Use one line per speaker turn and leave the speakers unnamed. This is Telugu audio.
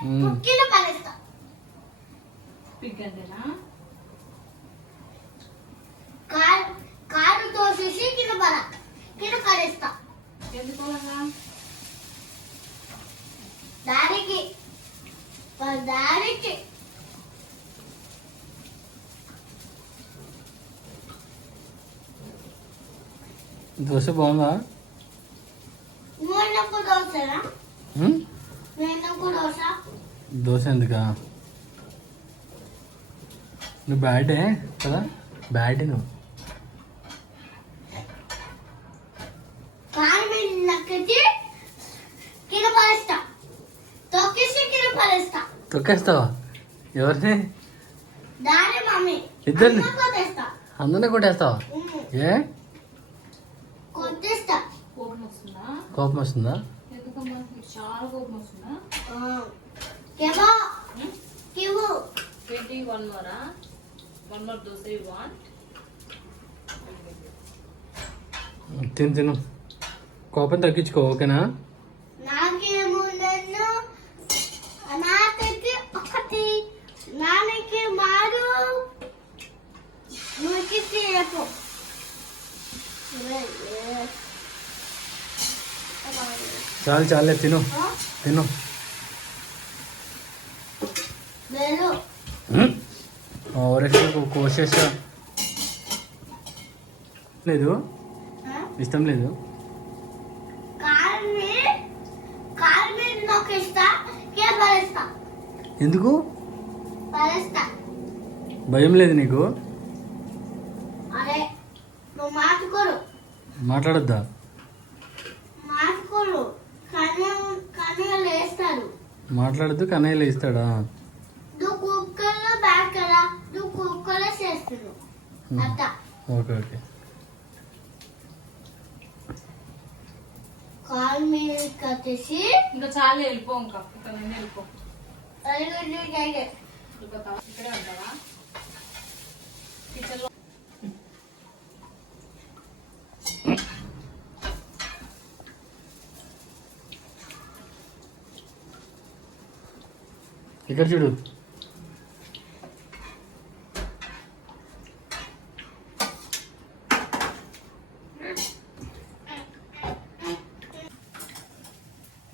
కింద పడేస్తా
పిగ్ అంతేనా
కారు కారు తోసేసి కింద పడ కింద పడేస్తా
ఎందుకు
దానికి దానికి.
దోశ బాగుందా?
నువ్వు దోశనా?
మ్మ్?
నేను దోశ?
దోశ ఎందుకా? నువ్వు బ్యాడే కదా? బ్యాడే నువ్వు. తొక్కేస్తావా? ఎవరిని? ఇద్దరిని? అందరినీ కొట్టేస్తావా? ఏ?
కోపం వస్తుందా? Twenty one Mora one more dosa you want
తిను తిను కోపం తగ్గించుకో ఓకేనా
నాకేమో నన్ను నాకైతే ఒకటి నాన్నకి మారు నువ్వుకి తీయకు
చాలు చాలే తిను తిను ఓవరేషన్ కోసేసా లేదు ఇష్టం లేదు ఎందుకు భయం లేదు నీకు మాట్లాడొద్దా మాట్లాడద్దు కన్నయ్యలు ఇస్తాడా
నువ్వు చేస్తున్నావు అత్త
ఓకే ఓకే
కాలు మీద కట్టేసి
ఇంకా చాలా వెళ్ళిపో ఇంకా ఇక్కడ నుండి వెళ్ళిపో
అడిగి
వెళ్ళిపోతావా ఇక్కడే ఉంటావా కిచెన్లో
ఇక్కడ చూడు